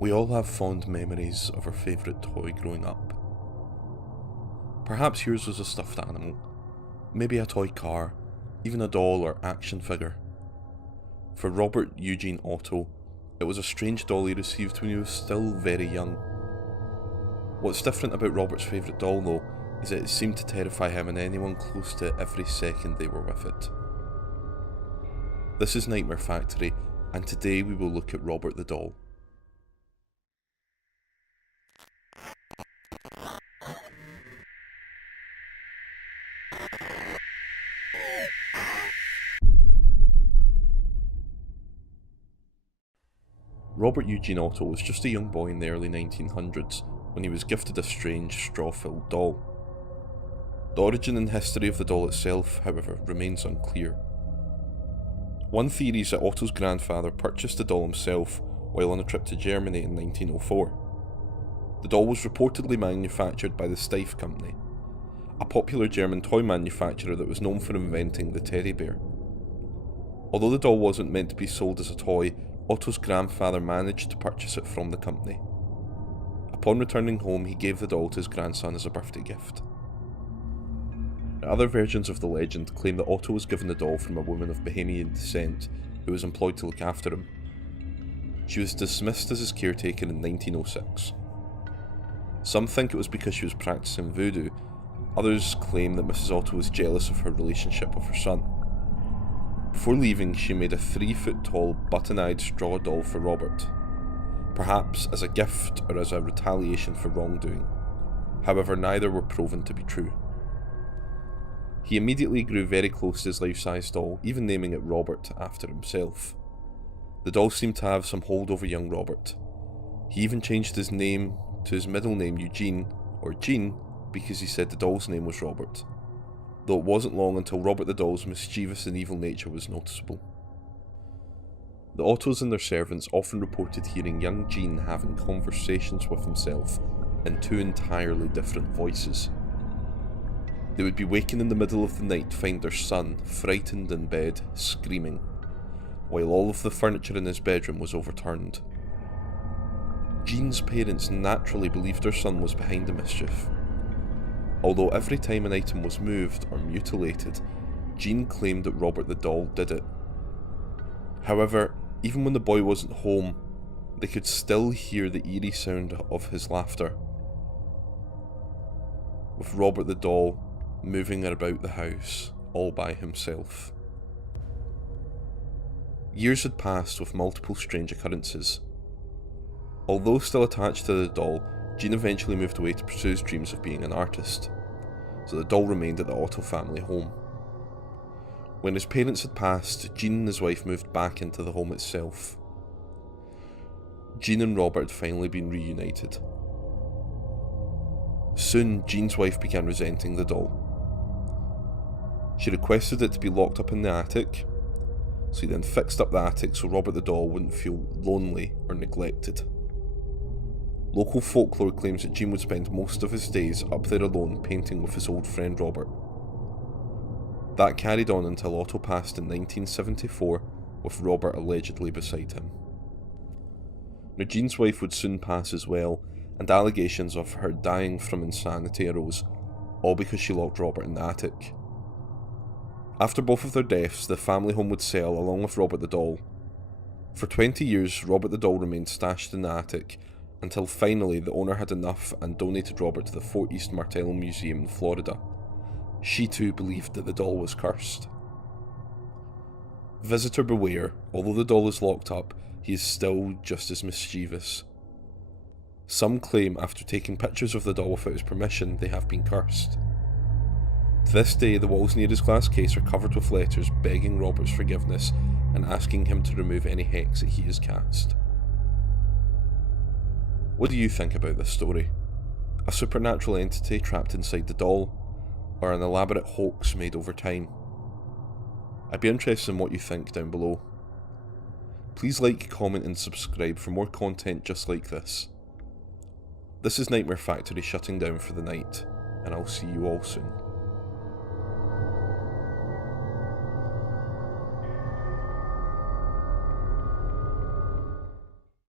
We all have fond memories of our favourite toy growing up. Perhaps yours was a stuffed animal, maybe a toy car, even a doll or action figure. For Robert Eugene Otto, it was a strange doll he received when he was still very young. What's different about Robert's favourite doll though, is that it seemed to terrify him and anyone close to it every second they were with it. This is Nightmare Factory, and today we will look at Robert the doll. Robert Eugene Otto was just a young boy in the early 1900s when he was gifted a strange straw-filled doll. The origin and history of the doll itself, however, remains unclear. One theory is that Otto's grandfather purchased the doll himself while on a trip to Germany in 1904. The doll was reportedly manufactured by the Steiff Company, a popular German toy manufacturer that was known for inventing the teddy bear. Although the doll wasn't meant to be sold as a toy, Otto's grandfather managed to purchase it from the company. Upon returning home, he gave the doll to his grandson as a birthday gift. Other versions of the legend claim that Otto was given the doll from a woman of Bohemian descent who was employed to look after him. She was dismissed as his caretaker in 1906. Some think it was because she was practicing voodoo, others claim that Mrs. Otto was jealous of her relationship with her son. Before leaving, she made a 3-foot-tall button-eyed straw doll for Robert, perhaps as a gift or as a retaliation for wrongdoing. However, neither were proven to be true. He immediately grew very close to his life-size doll, even naming it Robert after himself. The doll seemed to have some hold over young Robert. He even changed his name to his middle name Eugene, or Gene, because he said the doll's name was Robert, though it wasn't long until Robert the doll's mischievous and evil nature was noticeable. The Ottos and their servants often reported hearing young Gene having conversations with himself in 2 entirely different voices. They would be waking in the middle of the night to find their son, frightened in bed, screaming, while all of the furniture in his bedroom was overturned. Gene's parents naturally believed their son was behind the mischief. Although every time an item was moved or mutilated, Gene claimed that Robert the doll did it. However, even when the boy wasn't home, they could still hear the eerie sound of his laughter, with Robert the doll moving about the house all by himself. Years had passed with multiple strange occurrences. Although still attached to the doll, Gene eventually moved away to pursue his dreams of being an artist, so the doll remained at the Otto family home. When his parents had passed, Gene and his wife moved back into the home itself. Gene and Robert had finally been reunited. Soon, Gene's wife began resenting the doll. She requested it to be locked up in the attic, so he then fixed up the attic so Robert the doll wouldn't feel lonely or neglected. Local folklore claims that Gene would spend most of his days up there alone painting with his old friend Robert. That carried on until Otto passed in 1974, with Robert allegedly beside him. Now, Gene's wife would soon pass as well, and allegations of her dying from insanity arose, all because she locked Robert in the attic. After both of their deaths, the family home would sell along with Robert the doll. For 20 years, Robert the doll remained stashed in the attic, until finally the owner had enough and donated Robert to the Fort East Martello Museum in Florida. She too believed that the doll was cursed. Visitor beware, although the doll is locked up, he is still just as mischievous. Some claim after taking pictures of the doll without his permission, they have been cursed. To this day, the walls near his glass case are covered with letters begging Robert's forgiveness and asking him to remove any hex that he has cast. What do you think about this story? A supernatural entity trapped inside the doll, or an elaborate hoax made over time? I'd be interested in what you think down below. Please like, comment and subscribe for more content just like this. This is Nightmare Factory shutting down for the night, and I'll see you all soon.